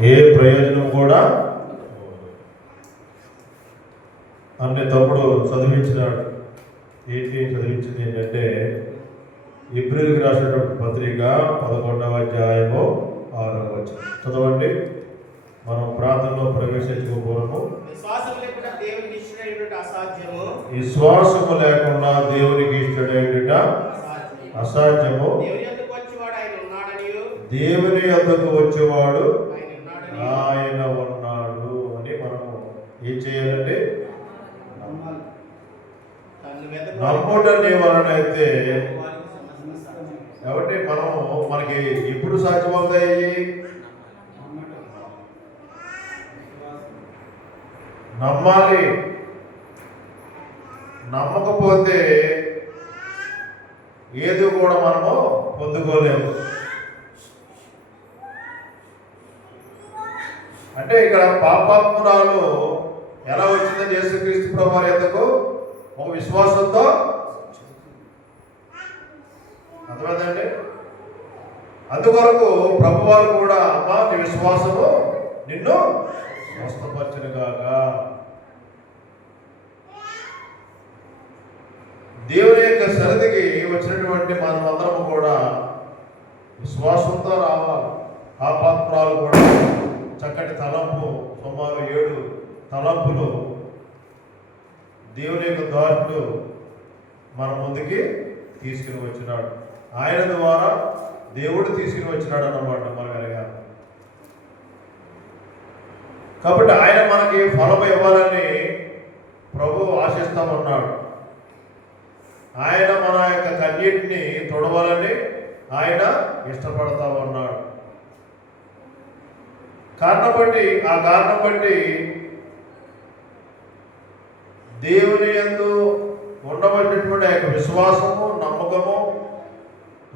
ఏ ప్రయోజనం కూడా అన్ని తమ్ముడు చదివించినాడు. ఏంటి చదివించింది ఏంటంటే హెబ్రీయులకు రాసినటువంటి పత్రిక 11వ అధ్యాయము 6వ వచనం చదవండి. మనం ప్రార్థనలో ప్రవేశించకపోవడము విశ్వాసము లేకుండా దేవునికి ఇష్టడైనట అసాధ్యము. దేవుని యొద్దకు వచ్చేవాడు ఆయన ఉన్నాడు అని మనము ఏం చేయాలంటే నమ్ముటని వలన అయితే కాబట్టి మనకి ఎప్పుడు సాధ్యమవుతాయి? నమ్మాలి. నమ్మకపోతే ఏది కూడా మనము పొందుకోలేము. అంటే ఇక్కడ పాపాత్మురాలు ఎలా వచ్చిందని యేసుక్రీస్తు ప్రభువారి యొద్దకు ఒక విశ్వాసంతో అర్థమైందండి. అందుకొరకు ప్రభువారు కూడా అమ్మా నీ విశ్వాసము నిన్ను స్వస్థపరచును గాక. దేవుని యొక్క సన్నిధికి వచ్చినటువంటి మనమందరము కూడా విశ్వాసంతో రావాలి. పాపాత్మురాలు కూడా చక్కటి తలంపు, సుమారు 7 తలంపులు దేవుని యొక్క దారుడు మన ముందుకి తీసుకుని వచ్చినాడు. ఆయన ద్వారా దేవుడు తీసుకుని వచ్చినాడు అన్నమాట మనం ఎరగాలి. కాబట్టి ఆయన మనకి ఫలం ఇవ్వాలని ప్రభు ఆశిస్తామన్నాడు. ఆయన మన యొక్క కన్నీటిని తొడవాలని ఆయన ఇష్టపడతా ఉన్నాడు. ఆ కారణం బట్టి దేవుని యందు ఉండబడినటువంటి ఆ యొక్క విశ్వాసము, నమ్మకము,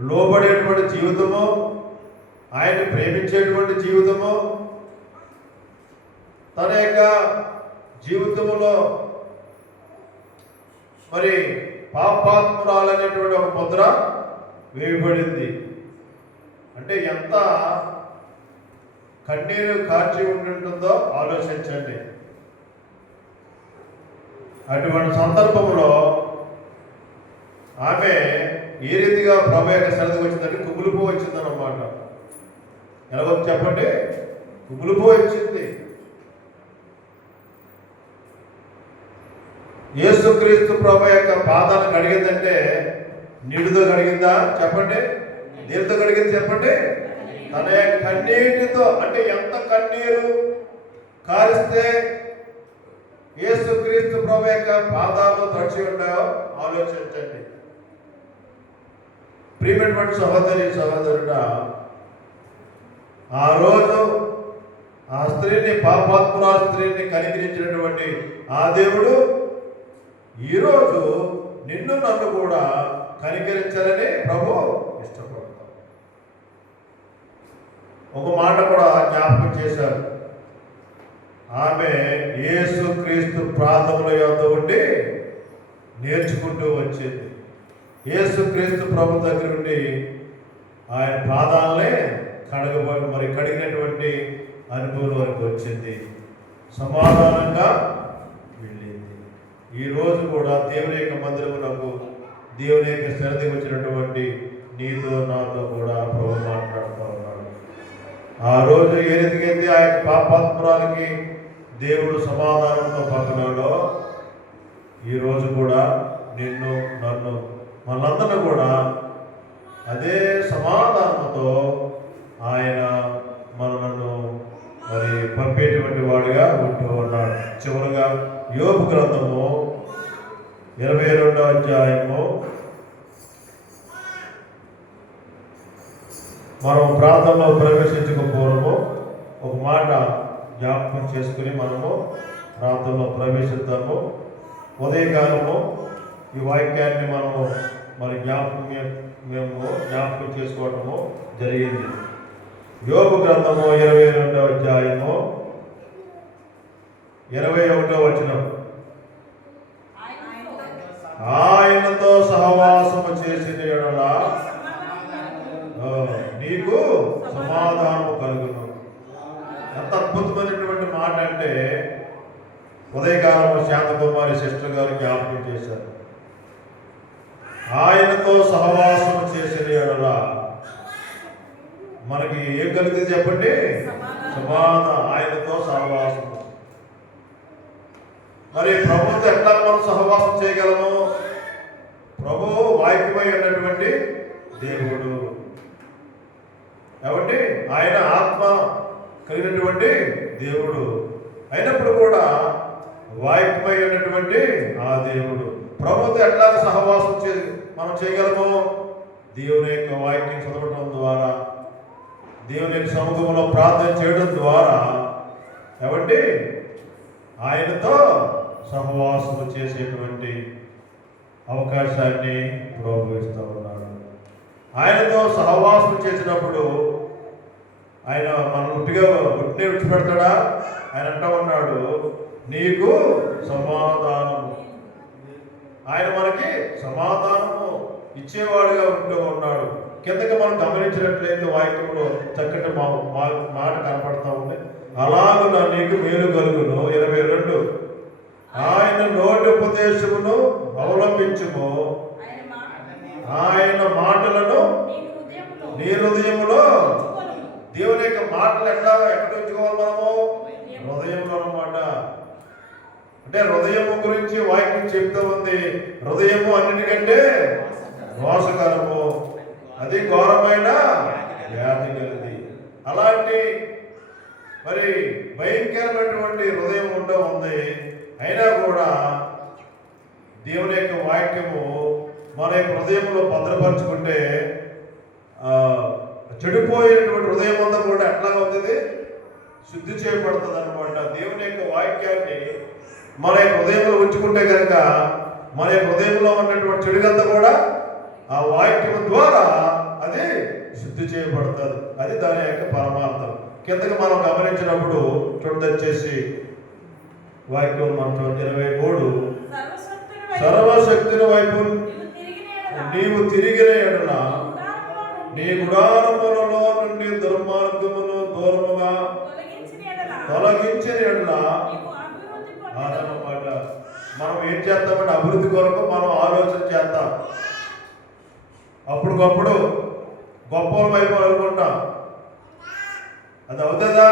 లోబడేటువంటి జీవితము, ఆయన ప్రేమించేటువంటి జీవితము, తన యొక్క జీవితంలో మరి పాపాత్మురాలనేటువంటి ఒక ముద్ర వేయబడింది. అంటే ఎంత కన్నీరు కార్చి ఉంటుందో ఆలోచించండి. అటువంటి సందర్భంలో ఆమె ఏ రీతిగా ప్రభు యొక్క సన్నిధికి వచ్చిందంటే కుమిలిపో వచ్చిందన్నమాట. ఎలాగో చెప్పండి, కుమిలిపో వచ్చింది. యేసుక్రీస్తు ప్రభు యొక్క పాదాలు కడిగిందంటే నీటితో కడిగిందా? చెప్పండి. నీటితో కడిగింది చెప్పండి. తన కన్నీటితో, అంటే ఎంత కన్నీరు కారిస్తే యేసుక్రీస్తు ప్రభు యొక్క పాదాలు తడిచి ఉన్నాయో ఆలోచించండి. ప్రియమైనటువంటి సహోదరుడా, ఆ రోజు ఆ స్త్రీని, పాపాత్మురాలు స్త్రీని కనికరించినటువంటి ఆ దేవుడు ఈరోజు నిన్ను నన్ను కూడా కనికరించాలని ప్రభు ఇష్టపడతాడు. ఒక మాట కూడా జ్ఞాపకం చేశారు. ఆమె యేసుక్రీస్తు పాదముల యొద్ద ఉండి నేర్చుకుంటూ వచ్చింది. యేసుక్రీస్తు ప్రభు దగ్గర ఉండి ఆయన పాదాలనే కడిగినటువంటి అనుభవం వరకు వచ్చింది. సమాధానంగా వెళ్ళింది. ఈరోజు కూడా దేవుని యొక్క మందిరమునకు, దేవుని యొక్క సన్నిధికి వచ్చినటువంటి నీతో నాతో కూడా ప్రభు మాట్లాడుతూ ఉన్నాడు. ఆ రోజు ఏ రీతికైతే ఆ యొక్క పాపాత్మురాలకి దేవుడు సమాధానంతో పక్కనాడో, ఈరోజు కూడా నిన్ను నన్ను మనందరినీ కూడా అదే సమాధానంతో ఆయన మనలను మరి పంపేటువంటి వాడిగా ఉంటూ ఉన్నాడు. చివరిగా యోబు గ్రంథము 22వ అధ్యాయము మనం ప్రాంతంలో ప్రవేశించకపోవడము ఒక మాట జ్ఞాపకం చేసుకుని మనము ప్రాంతంలో ప్రవేశిద్దాము. ఉదయకాలము ఈ వాక్యాన్ని మనము మరి జ్ఞాపకం చేసుకోవటము జరిగింది. యోబు గ్రంథము 22వ అధ్యాయము 21వ వచనం. ఆయనతో సహవాసము చేసిన యెడల నీకు సమాధానము కలుగును. ఉదయకాలం శాంతకుమారి సిస్టర్ గారు జ్ఞాపకం చేశారు. ఆయనతో సహవాసం చేసిన యెడల మనకి ఏం కలుగుతుంది చెప్పండి? సమాధానం. ఆయనతో సహవాసం. మరి ప్రభుత్వం ఎట్లా మనం సహవాసం చేయగలము? ప్రభు వాక్యమై ఉన్నటువంటి దేవుడు కాబట్టి ఆయన ఆత్మ కలిగినటువంటి దేవుడు అయినప్పుడు కూడా వాక్యమై ఉన్నటువంటి ఆ దేవుడు ప్రభుత్వం ఎట్లా సహవాసం మనం చేయగలము? దేవుని యొక్క వాక్యం చదవటం ద్వారా, దేవుని యొక్క సముఖంలో ప్రార్థన చేయడం ద్వారా ఏమంటే ఆయనతో సహవాసం చేసేటువంటి అవకాశాన్ని ప్రోత్సహిస్తూ ఉన్నాడు. ఆయనతో సహవాసం చేసినప్పుడు ఆయన మనం ఒట్టినే విడిచిపెడతాడా? ఆయన అంటా ఉన్నాడు, నీకు సమాధానము. ఆయన మనకి సమాధానము ఇచ్చేవాడుగా ఉంటూ ఉన్నాడు. కిందకి మనం గమనించినట్లయితే వాక్యంలో చక్కటి మాట కనపడతా ఉంది. అలాగున నీకు మేలు కలుగును. 22 ఆయన నోటి ఉపదేశమును అవలంబించుము, ఆయన మాటలను నీ హృదయములో. దేవుని యొక్క మాటలు ఎక్కడ ఉంచుకోవాలి మనము? హృదయంలో అన్నమాట. అంటే హృదయము గురించి వాక్యం చెప్తూ ఉంది. హృదయము అన్నిటికంటే మోసకరము, అది ఘోరమైన వ్యాధి కలిగి. అలాంటి మరి భయంకరమైనటువంటి హృదయం ఉండడం ఉంది. అయినా కూడా దేవుని యొక్క వాక్యము మన యొక్క హృదయంలో భద్రపరుచుకుంటే చెడిపోయినటువంటి హృదయం అంతా కూడా ఎట్లా అవుతుంది? శుద్ధి చేయబడుతుంది అనమాట. దేవుని యొక్క వాక్యాన్ని మన యొక్క హృదయంలో ఉంచుకుంటే కనుక మన యొక్క హృదయంలో ఉన్నటువంటి చెడుగంతా కూడా ఆ వాక్యం ద్వారా అది శుద్ధి చేయబడుతుంది. అది దాని యొక్క పరమార్థం. కిందకి మనం గమనించినప్పుడు చూడదచ్చేసి వాక్యం మనం 23 సర్వశక్తుని వైపు నీవు తిరిగిన యెడల నీ గుడారములలో నుండి దుర్మార్గమును దూరముగా తొలగించిన యెడల. అదనమాట మనం ఏం చేస్తామంటే అభివృద్ధి కొరకు మనం ఆలోచన చేస్తాం. అప్పటికప్పుడు గొప్పల వైపు అనుకుంటాం. అది అవుతుందా?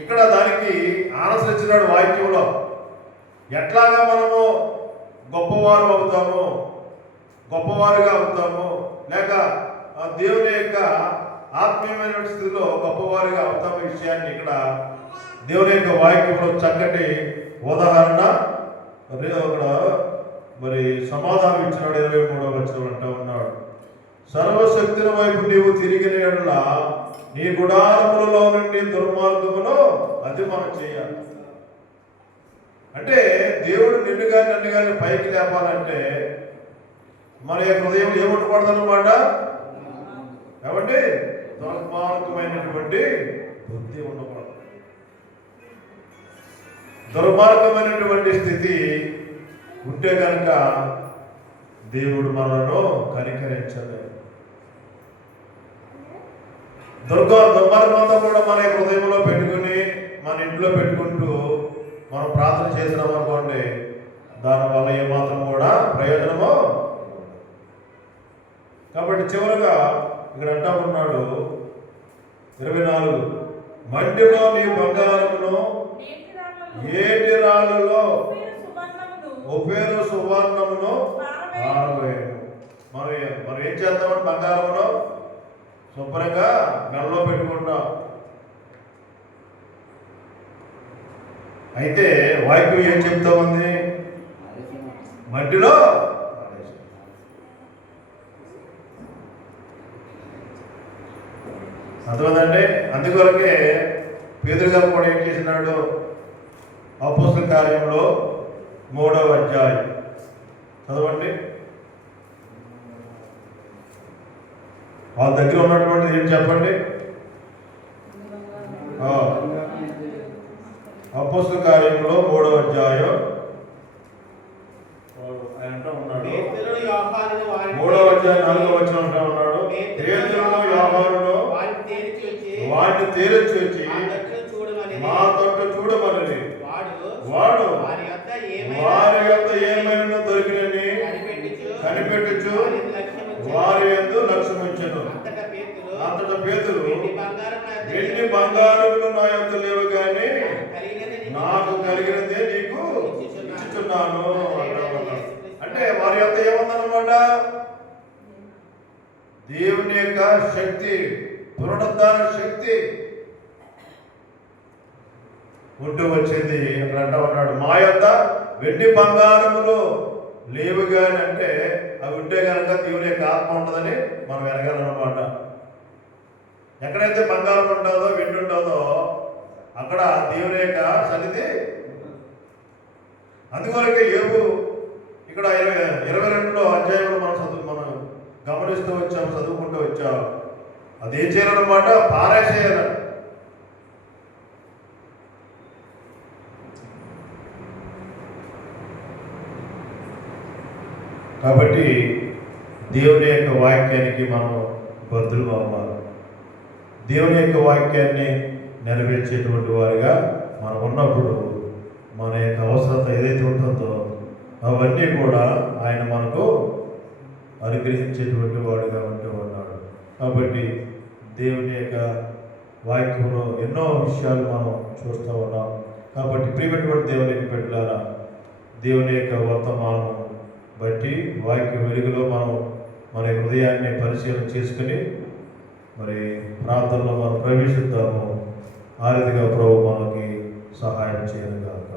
ఇక్కడ దానికి ఆన్సర్ ఇచ్చినాడు వాక్యంలో. ఎట్లాగా మనము గొప్పవారు అవుతాము, గొప్పవారుగా అవుతాము, లేక దేవుని యొక్క ఆత్మీయమైన స్థితిలో గొప్పవారుగా అవుతాము విషయాన్ని ఇక్కడ దేవుని యొక్క వాక్యంలో చక్కటి ఉదాహరణ అక్కడ మరి సమాధానం ఇచ్చినాడు. 23వ వచనం అంటూ ఉన్నాడు, సర్వశక్తుని వైపు నీవు తిరిగిన యెడల నీ గుడారములలో నుండి దుర్మార్గమును అది మనం చేయాలి. అంటే దేవుడు నిన్ను కానీ నన్ను కానీ పైకి లేపాలంటే మన యొక్క హృదయం ఏముండకూడదన్నమాట? ఏమంటే దుర్మార్గమైనటువంటి బుద్ధి ఉండకూడదు. దుర్మార్గమైనటువంటి స్థితి ఉంటే కనుక దేవుడు మనను కనికరించలేదు. దుర్మార్గంతో కూడా మన హృదయంలో పెట్టుకుని మన ఇంట్లో పెట్టుకుంటూ మనం ప్రార్థన చేసినాం అనుకోండి, దానివల్ల ఏమాత్రం కూడా ప్రయోజనము. కాబట్టి చివరగా ఇక్కడ అంటా ఉన్నాడు 24 మంటిలో నీ బంగారమును ఏటి రాళ్ళలో ఒపేరు సువర్ణమును పారవేయము. మనం ఏం చేస్తామని బంగారమును శుభ్రంగా మెడలో పెట్టుకుంటాం. అయితే వాక్యం ఏం చెప్తా ఉంది? మట్టిలో అర్థమైందండి. అందుకొరకే పేతురు గారు కూడా ఏం చేసినాడు? అపోస్తల కార్యంలో 3వ అధ్యాయం చదవండి. వాళ్ళ దగ్గర ఉన్నటువంటిది ఏం చెప్పండి? అపోస్తల కార్యంలో 3వ అధ్యాయం అంటూ ఉన్నాడు. 3వ అధ్యాయం 4వ వచనం అంటూ ఉన్నాడు, పేతురును యోహానును వాటిని తేల్చి వచ్చి మా అంతటా పేతురు వెండి బంగారములు నా యొద్ద వెండి బంగారములు నా యొద్ద లేవు కానీ నాకు కలిగినదే నీకు ఇచ్చుచున్నాను. ఇచ్చుచున్నాను అన్నాడు. అంటే వారి యొక్క ఏముందన్నమాట, దేవుని యొక్క శక్తి, పునరుద్ధార శక్తి ఉంటూ వచ్చింది. అక్కడ అంటా ఉన్నాడు, మా యొక్క వెండి బంగారములు లేవు కానీ, అంటే అవి ఉంటే కనుక దేవుని యొక్క ఆత్మ ఉంటుందని మనం ఎరగాలన్నమాట. ఎక్కడైతే బంగారం ఉంటుందో వెండి ఉంటుందో అక్కడ దేవుని యొక్క సన్నిధి. అందువరకే యోబు ఇక్కడ 22వ అధ్యాయంలో మనం గమనిస్తూ వచ్చాం, చదువుకుంటూ వచ్చాం. అది ఏం చేయాలన్నమాట, పారేసేయాలి. కాబట్టి దేవుని యొక్క వాక్యానికి మనం బద్దులు అవ్వాలి. దేవుని యొక్క వాక్యాన్ని నెరవేర్చేటువంటి వారిగా మనం ఉన్నప్పుడు మన యొక్క అవసరత ఏదైతే ఉంటుందో అవన్నీ కూడా ఆయన మనకు అనుగ్రహించేటువంటి వాడుగా ఉంటూ ఉన్నాడు. కాబట్టి దేవుని యొక్క వాక్యంలో ఎన్నో విషయాలు మనం చూస్తూ ఉన్నాం. కాబట్టి ప్రియమైనటువంటి దేవుని యొక్క బిడ్డలారా, దేవుని యొక్క వర్తమానం బట్టి వాక్య వెలుగులో మనం మన హృదయాన్ని పరిశీలన చేసుకుని మరి ప్రార్థనలో మనం ప్రవేశిద్దాము. ఆ రీతిగా ప్రభు మనకి సహాయం చేయను గాక.